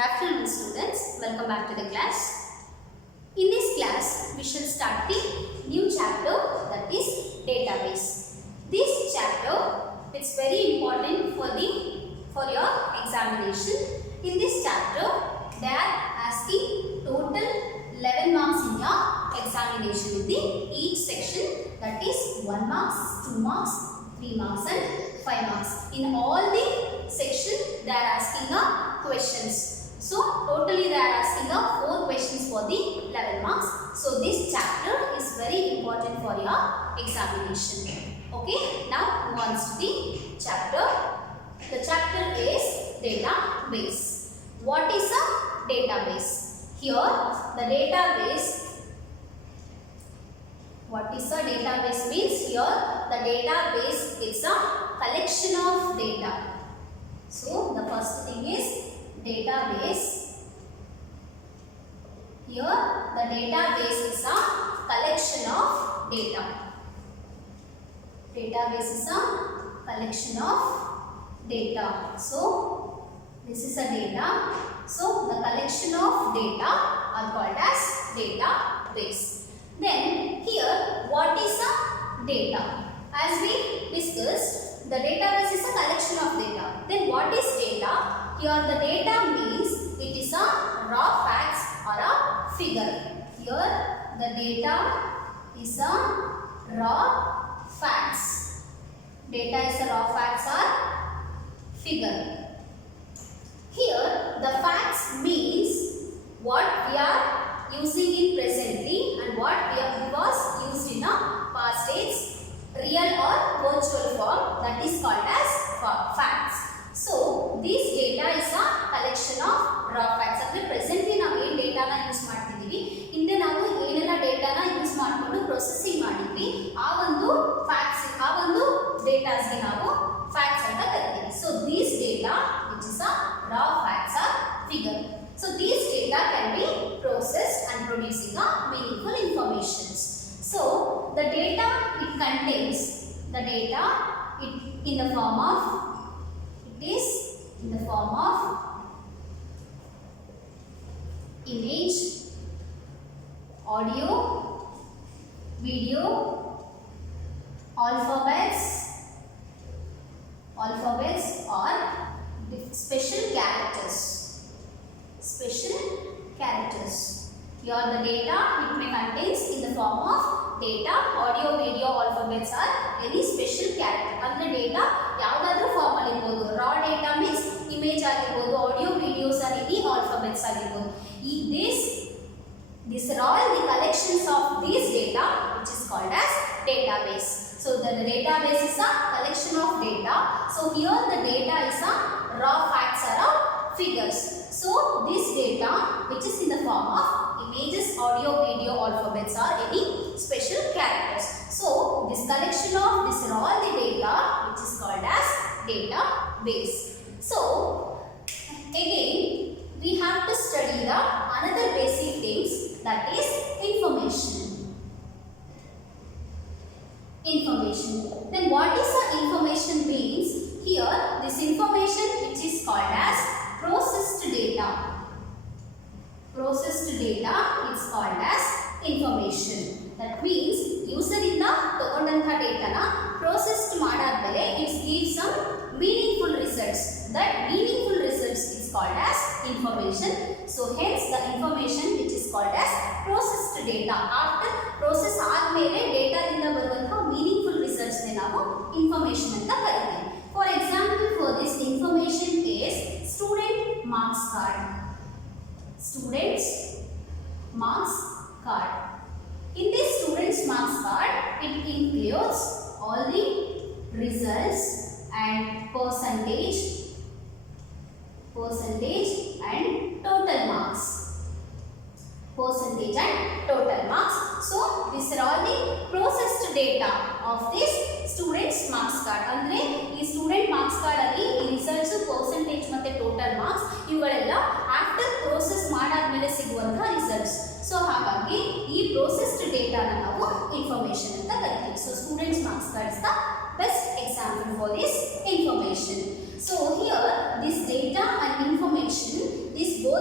afternoon students, welcome back to the class. In this class, we shall start the new chapter, that is database. This chapter is very important for your examination. In this chapter, they are asking total 11 marks in your examination in the each section, that is 1 marks, 2 marks, 3 marks and 5 marks. In all the section, they are asking questions. So totally they are asking 4 questions for the 11 marks. So this chapter is very important for your examination. Okay, now move on to the chapter. The chapter is database. What is a database? Here the database, what is a database means, here the database is a collection of data. So the first thing is database. Here the database is a collection of data. Database is a collection of data. So this is a data. So the collection of data are called as database. Then here, what is a data? As we discussed, the database is a collection of data. Then what is data? Here the data means it is a raw facts or a figure. Here the data is a raw facts. Data is a raw facts or figure. Here the facts means what we are using in presently and what was used in a past tense, real or virtual form, that is called as facts. So this data is a collection of raw facts. Andre presently ನಾವು ಏನು ಡೇಟಾನ use ಮಾಡ್ತಿದ್ದೀವಿ, ಹಿಂದೆ ನಾವು ಏನೆಲ್ಲ ಡೇಟಾನ use ಮಾಡಿಕೊಂಡು processing ಮಾಡಿದ್ವಿ, ಆ ಒಂದು ಫ್ಯಾಕ್ಟ್ಸ್, ಆ ಒಂದು ಡೇಟಾಸ್ಗೆ ನಾವು ಫ್ಯಾಕ್ಟ್ಸ್ ಅಂತ ಕರಿತೀವಿ. So this data which is a raw facts are figure. So these data can be processed and producing a meaningful informations. So the data it contains, the data it in the form of, it is in the form of image, audio, video, alphabets or special characters. Special characters. Here the data it may contains in the form of data, audio, video, alphabets or any special character. Andre data ಯಾವುದಾದರೂ form ಅಲ್ಲಿ ಇರಬಹುದು. raw data means image ಆಗಿರಬಹುದು, audio, videos or any alphabets ಆಗಿರಬಹುದು. These are all the collections of these data which is called as database. So the database is a collection of data. So here the data is a raw facts or figures. So this data which is in the form of images, audio, video, alphabets or any special characters. So this collection of this are all the data which is called as database. So again we have to study the another basic things, that is information. Then what is the information means? Here this information which is called as processed data. Processed data is called as information. That means user inda ತಗೊಂಡಂತ ಡೇಟಾನ processed ಮಾಡಾದ್ಮೇಲೆ it gives some meaningful results. That meaningful results is called as information. So hence the information which is called as processed data. After process ಆದ್ಮೇಲೆ ಡೇಟಾದಿಂದ ಬರುವಂತ meaningful results ನೇ ನಾವು information ಅಂತ ಕರೀತೀವಿ. For example, for this information is student marks card. Students marks card. In this students marks card, it includes all the results and percentage and total marks. Percentage and total marks. So these are all the processed data of this students marks card. Andre ಈ student marks card ಅಲ್ಲಿ ಈ results, percentage ಮತ್ತೆ total marks ಇವುಗಳೆಲ್ಲ after process ಮಾಡಾದ್ಮೇಲೆ ಸಿಗುವಂತ results. So ಹಾಗಾಗಿ ಈ processed data ನ ನಾವು information ಅಂತ ಕರಿತೀವಿ. So students marks card is the best example for this information. So here this data and information, this both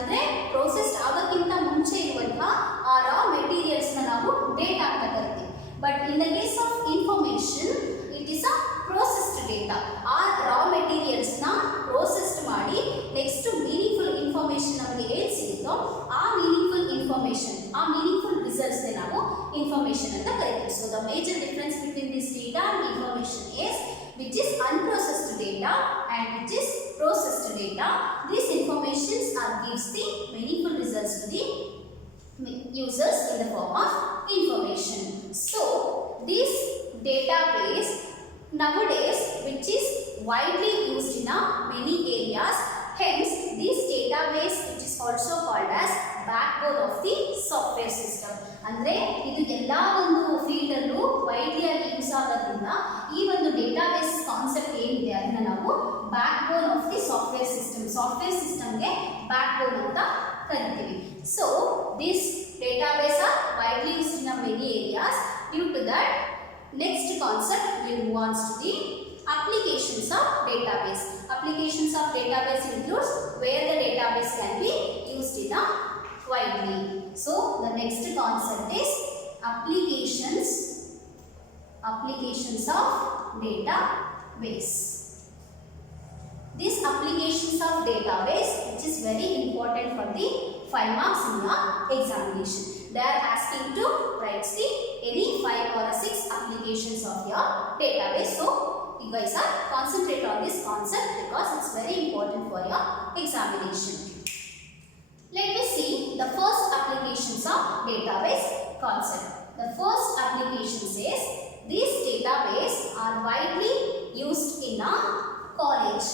ಅಂದರೆ ಪ್ರೋಸೆಸ್ಡ್ ಆಗೋಕ್ಕಿಂತ ಮುಂಚೆ ಇರುವಂತಹ ಆ ರಾ ಮೆಟೀರಿಯಲ್ಸ್ನ ನಾವು ಡೇಟಾ ಅಂತ ಕರಿತೀವಿ. But in the case of information it is a processed data. ಆ ರಾ ಮೆಟೀರಿಯಲ್ಸ್ನ processed ಮಾಡಿ next meaningful information ನಮಗೆ ಏನು ಸಿಗುತ್ತೋ ಆ ಮೀನಿಂಗ್ಫುಲ್ ಇನ್ಫಾರ್ಮೇಷನ್, ಆ ಮೀನಿಂಗ್ಫುಲ್ ರಿಸಲ್ಟ್ಸ್ನೇ ನಾವು ಇನ್ಫಾರ್ಮೇಷನ್ ಅಂತ ಕರಿತೀವಿ. So the major difference between this data and information is which is unprocessed data and which is processed data. These informations are gives the meaningful results to the users in the form of information. So this database nowadays which is widely used in many areas, hence this database which is also called as backbone of the software system. ಅಂದರೆ ಇದು ಎಲ್ಲ ಒಂದು ಫೀಲ್ಡಲ್ಲೂ widely ಆಗಿ use ಆಗೋದ್ರಿಂದ ಈ ಒಂದು database concept ಏನಿದೆ ಅದನ್ನ ನಾವು back bone of the software ಸಿಸ್ಟಮ್ಗೆ ಬ್ಯಾಕ್ ಬೋನ್ ಅಂತ ಕರಿತೀವಿ. So this database are widely used in many areas. Due to that next concept will move on to the applications of database. Applications of database includes where the database can be used in a widely. So the next concept is applications of database. These applications of database which is very important for the 5 marks in your examination. They are asking to write the any 5 or 6 applications of your database. So you guys are concentrate on this concept because it's very important for your examination. Let me see the first applications of database concept. The first application says these database are widely used in a college.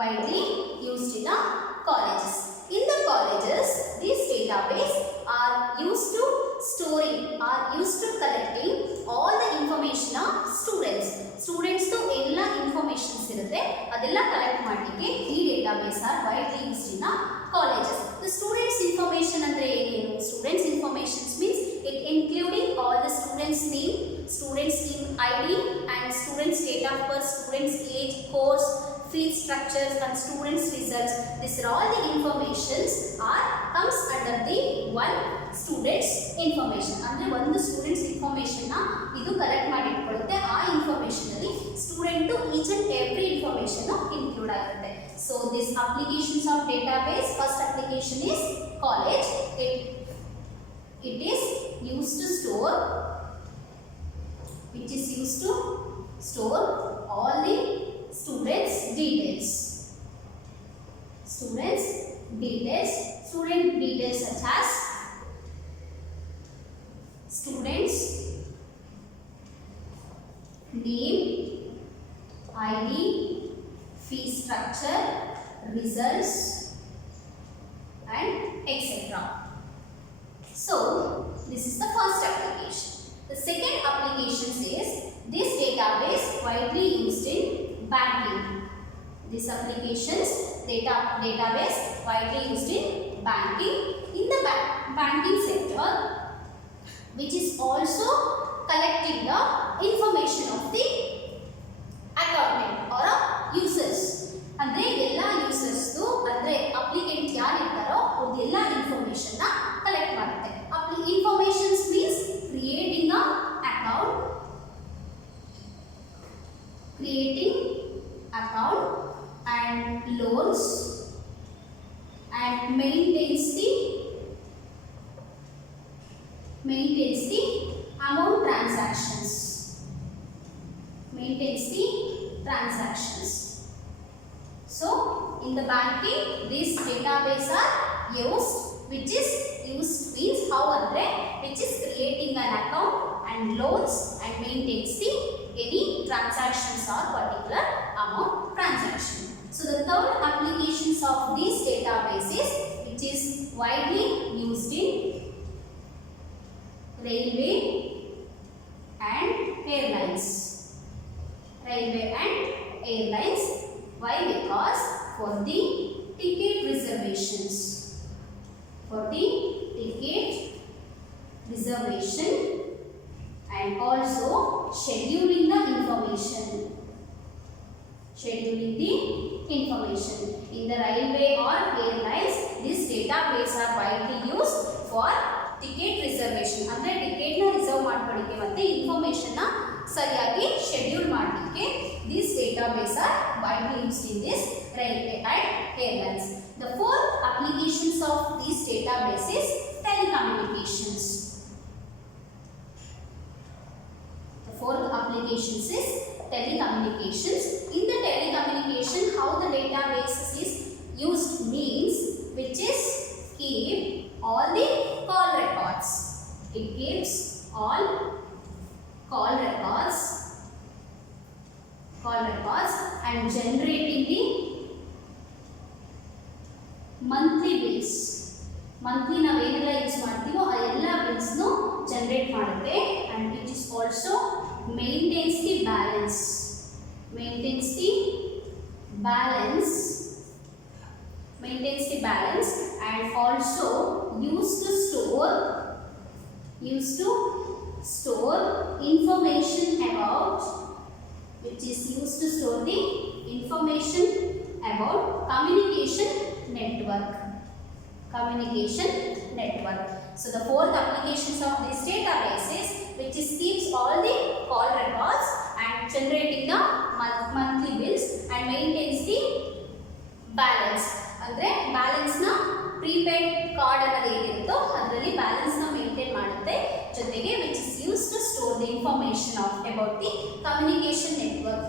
Widely used in a colleges. In the colleges, these database are used to storing, are used to collecting all the information of students. Students to ಎಲ್ಲ informations ಇರುತ್ತೆ ಅದೆಲ್ಲ collect ಮಾಡಲಿಕ್ಕೆ ಈ database are widely used in colleges. The students information ಅಂದ್ರೆ ಏನು? Students information means it including all the students name, students ID and students date of birth, students age, course, field structures and students results. These are all the informations are comes under the one students information. ಅಂದ್ರೆ ಒಂದು students information ನ ಇದು collect ಮಾಡಿ ಇಟ್ಕೊಳ್ಳುತ್ತೆ. ಆ information ಅಲ್ಲಿ student to each and every information include ಆಗುತ್ತೆ. So this applications of database, first application is college. It is used to store, which is used to store all the students details. Student details such as students name, ID, fee structure, results and etc. So this is the first application. The second application says this database widely used in banking. These applications database widely used in banking. In the banking sector, which is also collecting the information of the accountant or users. ಅಂದ್ರೆ ಎಲ್ಲ users ಅಂದ್ರೆ applicant ಯಾರು ಇರ್ತಾರೋ ಅವ್ರದ್ದೆಲ್ಲ information ನ collect ಮಾಡುತ್ತೆ. Informations means creating a account, and loans and maintains the amount transactions. So in the banking these database are used, which is used means how andre which is creating an account and loans and maintains the any transactions or particular amount transaction. So the third applications of these databases which is widely used in railway and airlines. Why? Because for the ticket reservations. And also scheduling the information. In the railway ಸರಿಯಾಗಿ schedule ಮಾಡಲಿಕ್ಕೆ these database are widely used in this railway and airlines. The fourth applications of these database is telecommunications. The fourth applications is telecommunications. In the telecommunication, how the database is used means which is keep all the call records. It keeps all call records and generating the monthly bills. Monthly ನಾವು ಏನೆಲ್ಲ use ಮಾಡ್ತೀವೋ ಆ ಎಲ್ಲ ಬಿಲ್ಸ್ನು generate ಮಾಡುತ್ತೆ and it is also maintains the balance and also used to store information about the information about communication network. So the fourth applications of this database is which is keeps all the call records and generating the monthly bills and maintains the balance. ಅಂದ್ರೆ balance ನ prepaid card ಅನ್ನೋದು ಏನಿರುತ್ತೋ ಅದರಲ್ಲಿ balance ನ maintain ಮಾಡುತ್ತೆ ಜೊತೆಗೆ which is used to store the information about the communication network.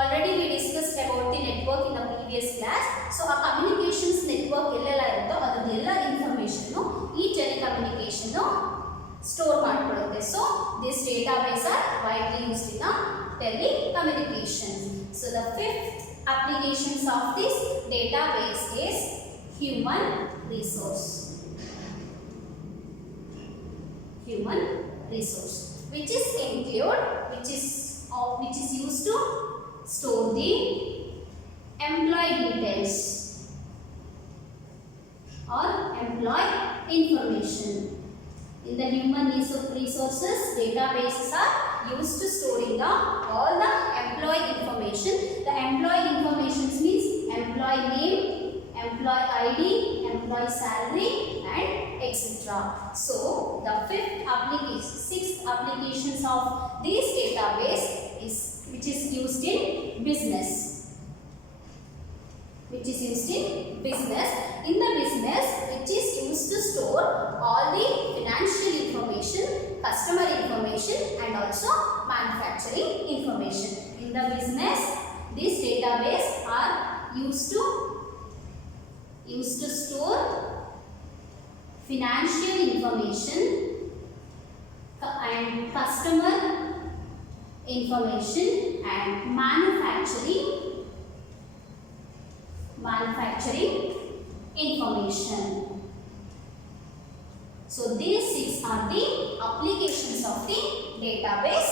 Already we discussed about the network in the previous class. So a communications network ಎಲ್ಲೆಲ್ಲ ಇರುತ್ತೋ ಅದೆಲ್ಲ information ಈ telecommunication store ಮಾಡ್ಕೊಳ್ಳುತ್ತೆ. So this database are widely used in the telecommunication. So the fifth applications of this database is human resource, which is used to store the employee details or employee information. In the human resources, databases are used to storing all the employee information. The employee information means employee name, employee ID, employee salary and etc. So the sixth applications of this database is which is used in business. In the business, which is used to store all the financial information, customer information and also manufacturing information. In the business, these database are used to store financial information and customer information and manufacturing information. So these six are the applications of the database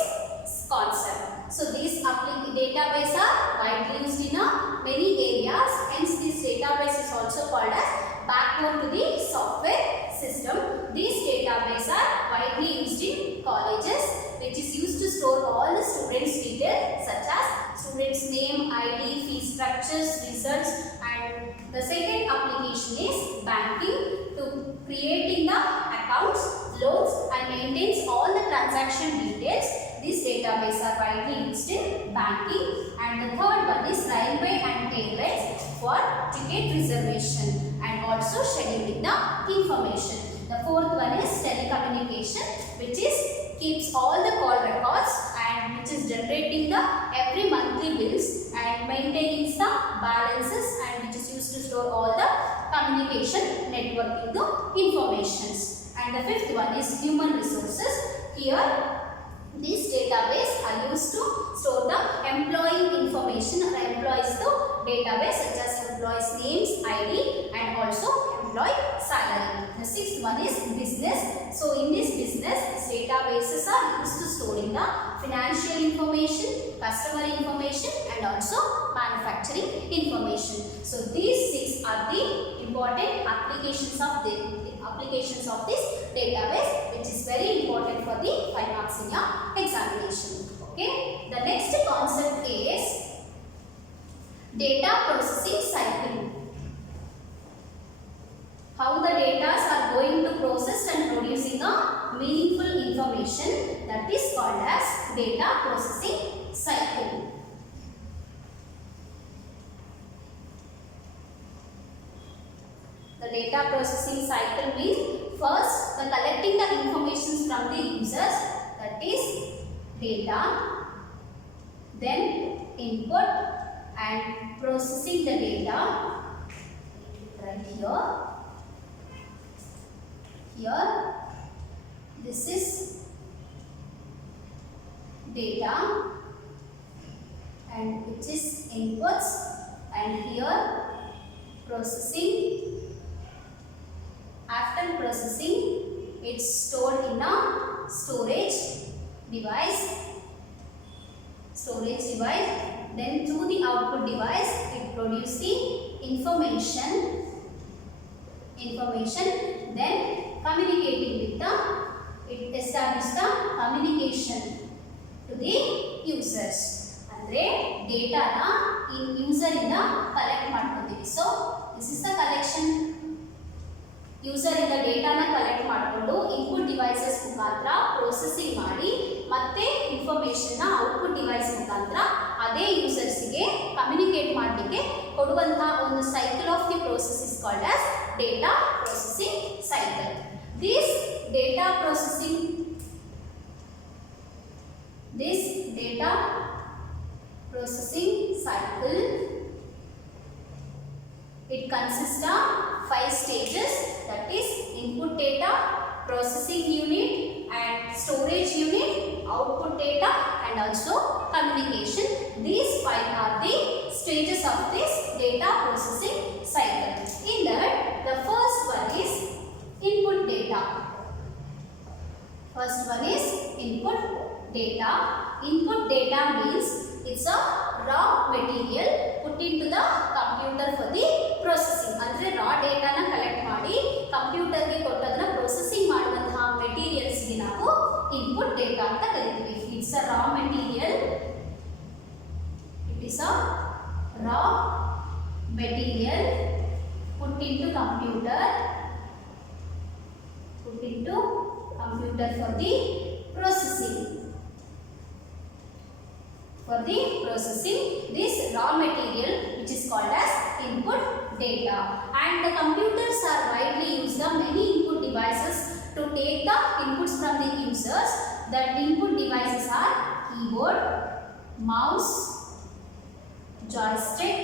concept. So these database are widely used in many areas. Hence this database is also called as backbone to the software system. These database are widely used in colleges, which is used to store all the students' details such as students' name, ID, fee structures, results. And the second application is banking, to creating the accounts, loans and maintains all the transaction details. These database are widely used in banking. And the third one is railway and airlines for ticket reservation and also scheduling the information. The fourth one is telecommunication, which is keeps all the call records and which is generating the every monthly bills and maintaining the balances and which is used to store all the communication networking the informations. And the fifth one is human resources. Here these database are used to store the employee information or employees the database such as employees names, ID and also employee salary. The sixth one is business. So in this business, these databases are used to storing the financial information, customer information and also manufacturing information. So these six are the important applications of this database, which is very important for the 5 marks in your examination. Okay. The next concept is data processing cycle. How the data are going to process and producing a meaningful information, that is called as data processing The data processing cycle means first the collecting the information from the users, that is data, then input and processing the data right here. Here this is data and which is inputs, and here processing. After processing, it's stored in a storage device. Then through the output device, it produces the information. Then communicating with the, it establishes the communication to the users. Andre data na in user inda collect ಮಾಡ್ಕೊತೀವಿ. So this is the collection. User ಇಂದ ಡೇಟಾನ collect ಮಾಡಿಕೊಂಡು input devices ಮುಖಾಂತರ processing ಮಾಡಿ ಮತ್ತೆ ಇನ್ಫಾರ್ಮೇಷನ್ನ output device ಮುಖಾಂತರ ಅದೇ ಯೂಸರ್ಸ್ಗೆ communicate ಮಾಡಲಿಕ್ಕೆ ಕೊಡುವಂತಹ ಒಂದು cycle of the process is called as data processing cycle. This data processing cycle, it consists of 5 stages, that is input data, processing unit and storage unit, output data and also communication. These 5 are the stages of this data processing cycle. In that, the first one is input data. First one is input data. Input data means it's a raw material put into the computer for the processing. Andre raw data na collect ಮಾಡಿ computer ಗೆ ಕೊಟ್ಟು ಅದನ್ನ processing ಮಾಡುವಂತಹ materials ಗೆ ನಾವು input data ಅಂತ ಕರೀತೀವಿ. It's a raw material. It is a raw material put into computer for the processing. This raw material which is called as input data, and the computers are widely used the many input devices to take the inputs from the users. That input devices are keyboard, mouse, joystick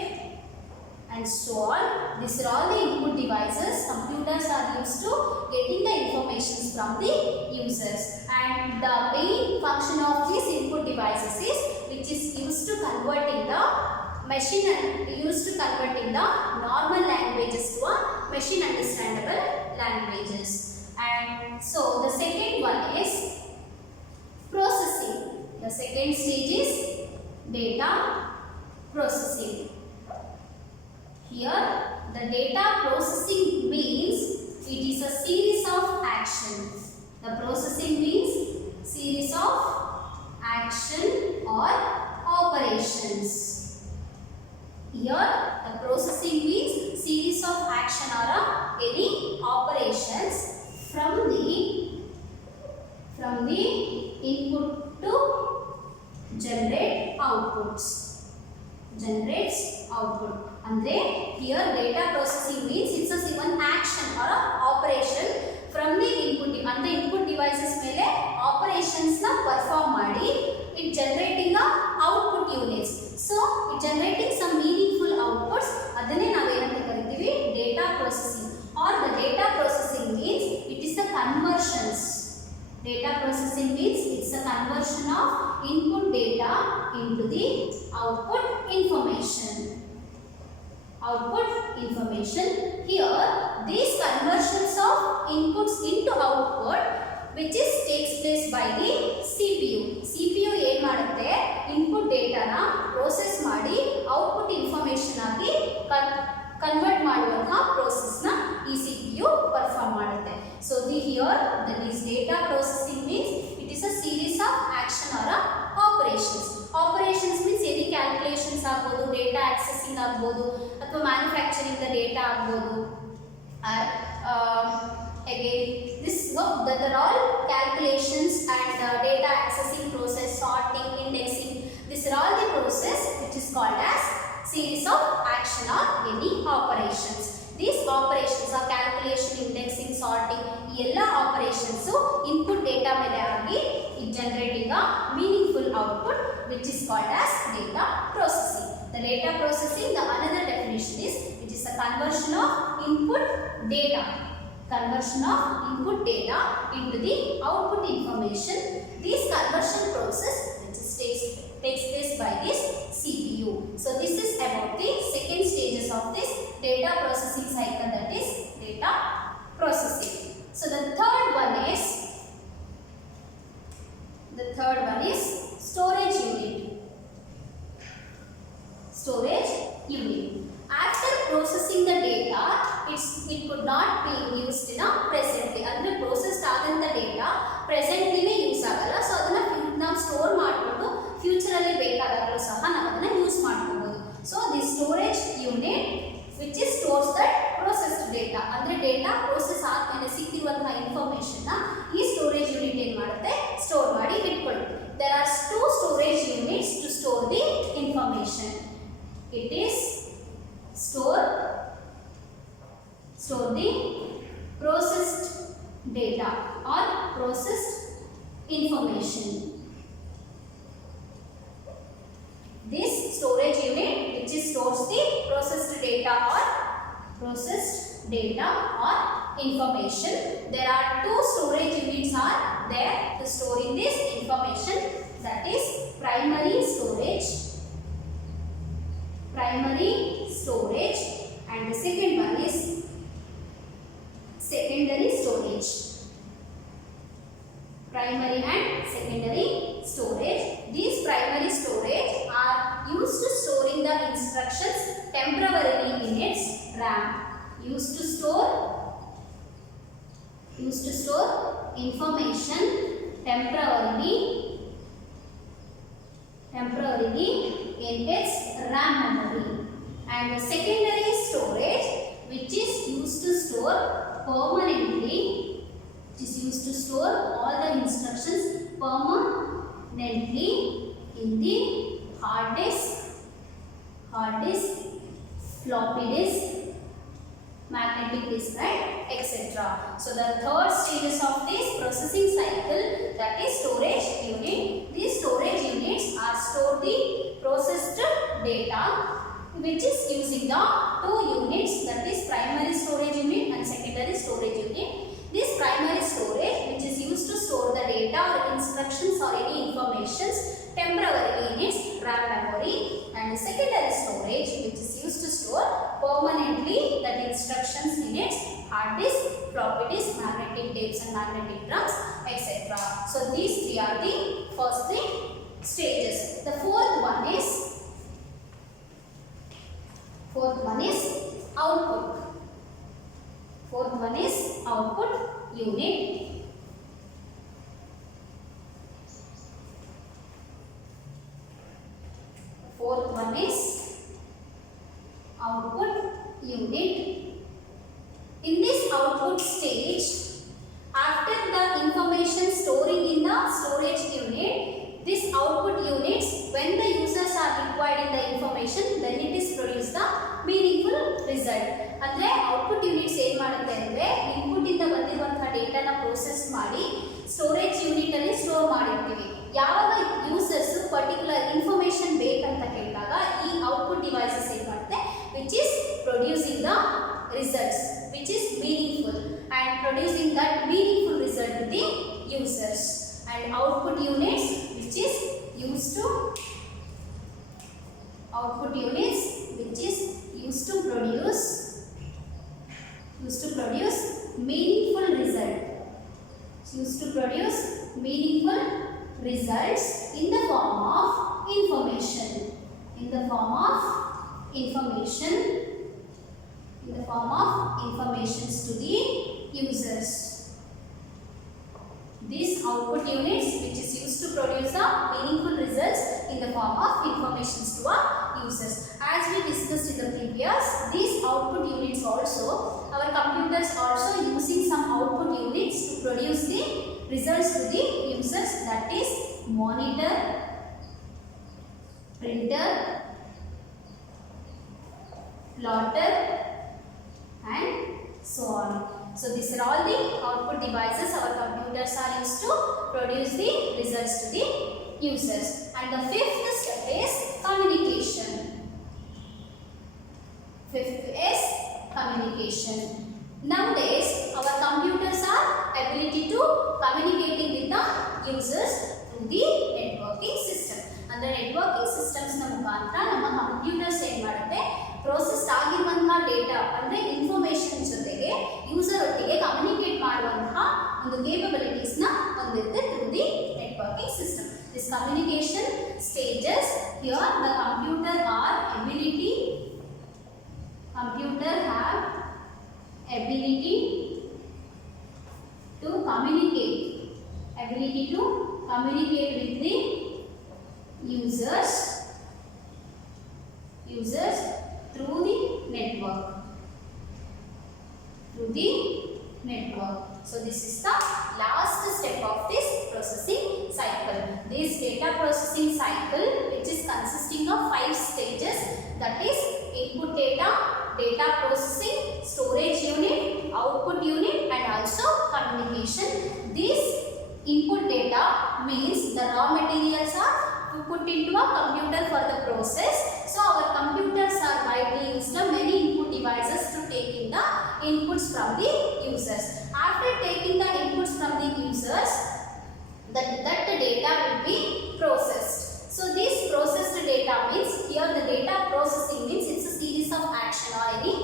and so on. These are all the input devices computers are used to getting the information from the users, and the main function of these input devices is which is used to converting the normal languages to a machine understandable languages. And so the second one is processing. The second stage is data processing. Here the data processing means it is a series of actions. The processing means series of action or operations. Here the processing means series of action or any operations from the input to generate outputs. Generates output. Andre here data processing means it's a one action or operation from the input, and the input devices ಮೇಲೆ operations na perform ಮಾಡಿ it generating a output units. So it generating some meaningful outputs, ಅದನ್ನೇ ನಾವು ಏನಂತ ಕರಿತೀವಿ data processing. Or the data processing means it is the conversions. Data processing means it's a conversion of input data into the output information. Here these conversions of inputs into output which is takes place by the CPU. CPU ಏನು ಮಾಡುತ್ತೆ input data ನ process ಮಾಡಿ output information ಆಗಿ convert ಮಾಡುವಂತಹ process ನ ಈ CPU perform ಮಾಡುತ್ತೆ. So here this data processing means it is a series of action or operations. Operations means any calculations ಆಗ್ಬೋದು, data accessing ಆಗ್ಬೋದು, ಅಥವಾ manufacturing the data ಆಗ್ಬೋದು. Again this that are all calculations and data accessing process, sorting, indexing. These are all the process which is called as series of action or any operations. These operations are calculation, indexing, sorting, ಈ ಎಲ್ಲ operations input data ಮೇಲೆ ಆಗಿ it generating a meaningful output which is called as data processing. The data processing, the another definition is it is a conversion of input data. Conversion of input data into the output information. This conversion process which is takes place by this CPU. So this is about the second stages of this data processing cycle, that is data processing. So the third one is storage unit. Storage unit. After processing the data, it could not be used in a presently. Andre processed aganta data presently ne use agalla. So adana ನಾವು store ಮಾಡಿಕೊಂಡು future ಅಲ್ಲಿ ಬೇಕಾದಾಗಲೂ ಸಹ ನಾವು ಅದನ್ನ use ಮಾಡ್ಕೋಬಹುದು. So the storage unit which is stores that processed data, ಅಂದ್ರೆ data process ಆದ್ಮೇಲೆ ಸಿಕ್ಕಿರುವಂತಹ information ನ ಈ ಸ್ಟೋರೇಜ್ ಯೂನಿಟ್ ಏನ್ ಮಾಡುತ್ತೆ, ಸ್ಟೋರ್ ಮಾಡಿ ಇಟ್ಕೊಳ್ಳುತ್ತೆ. There are two storage units to store the information. It is store the processed data or processed information. This storage unit which is stores the processed data or information. There are two storage units are there to storing this information, that is primary storage and the second one is secondary storage. Primary and secondary storage. These primary storage are used to storing the instructions temporarily in its RAM. Used to store information temporarily in its RAM memory. And the secondary storage which is used to store permanently, which is used to store all the instructions permanently in the hard disk, floppy disk, magnetic disk, right, etc. So the third stages of this processing cycle, that is storage unit. These storage units are store the processed data which is using the two units, that is primary storage unit and secondary storage unit. This primary storage which is used to store the data or instructions or any informations temporarily in its RAM memory, and the secondary storage which is used to store permanently that instructions in its hard disk, floppy disk, magnetic tapes and magnetic drums, etc. So these three are the first three stages. The fourth one is output. Fourth one is output unit. Fourth one is output unit. In this output stage, after the information storing in the storage unit, this output units, when the users are required in the information, then it is produce the meaningful result. ಅಂದ್ರೆ output units ಏನು ಮಾಡುತ್ತೆ ಅಂದರೆ input ಇಂದ ಬಂದಿರುವಂತಹ ಡೇಟಾನ process ಮಾಡಿ storage unit ಅಲ್ಲಿ store ಮಾಡಿರ್ತೀವಿ. ಯಾವಾಗ ಯೂಸರ್ಸ್ ಪರ್ಟಿಕ್ಯುಲರ್ ಇನ್ಫಾರ್ಮೇಶನ್ ಬೇಕಂತ ಕೇಳಿದಾಗ ಈ ಔಟ್ಪುಟ್ ಡಿವೈಸಸ್ ಏನು ಮಾಡುತ್ತೆ, which is producing the results which is meaningful and producing that meaningful result to the users. And output units which is used to produce meaningful results in the form of information to the users. These output units which is used to produce a meaningful results in the form of informations to our users. As we discussed in the previous, these output units also, our computers also using some output units to produce the results to the users, that is monitor, printer, plotter So these are all the output devices our computers are used to produce the results to the users. And the fifth step is communication. Fifth is communication. Nowadays our computers are ability to communicating with the users through the networking system. And the networking systems na mukantra nama computers ಏನು ಮಾಡುತ್ತೆ process ಆಗಿರುವಂತಹ data ಅಂದ್ರೆ information ಜೊತೆಗೆ user ಒಟ್ಟಿಗೆ communicate ಮಾಡುವಂತಹ ಒಂದು capabilities ನ ಹೊಂದಿರುತ್ತೆ through the networking system. This communication stages here the computer have ability to communicate with the users through the network. So this is the last step of this processing cycle. This data processing cycle, which is consisting of 5 stages, that is input data, data processing, storage unit, output unit, and also communication. This input data means the raw materials are put into a computer for the process. So our computers are widely used many input devices to take in the inputs from the users. After taking the inputs from the users, that data will be processed. So this processed data means here the data processing means it's a series of action or any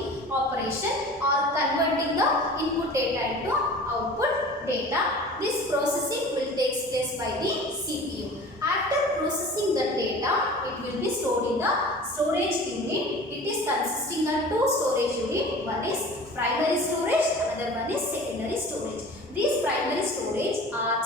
operation or converting the input data into output data. This processing will take place by the CPU. After processing the data, it will be stored in the storage unit. It is consisting of 2 storage units. One is primary storage, another one is secondary storage. This primary storage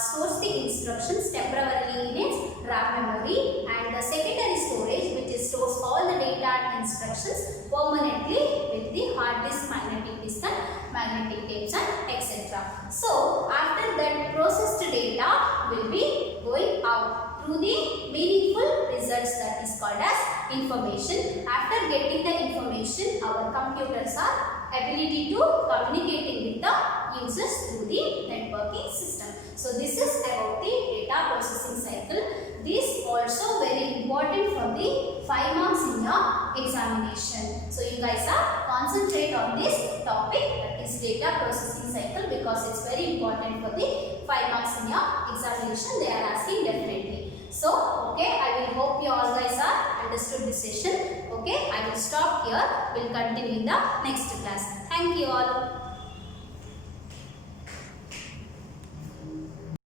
stores the instructions temporarily in its RAM memory, and the secondary storage, which stores all the data and instructions permanently with the hard disk, magnetic disk, and magnetic tapes, and etc. So after that, processed data will be going out through the meaningful results, that is called as information. After getting the information, our computers are ability to communicating with the users through the networking system. So this is about the data processing cycle. This also very important for the 5 marks in your examination. So you guys are concentrate on this topic, that is data processing cycle, because it's very important for the 5 marks in your examination. They are asking definitely. So okay, I will hope you all guys are understood this session. Okay, I will stop here. We'll continue in the next class. Thank you all.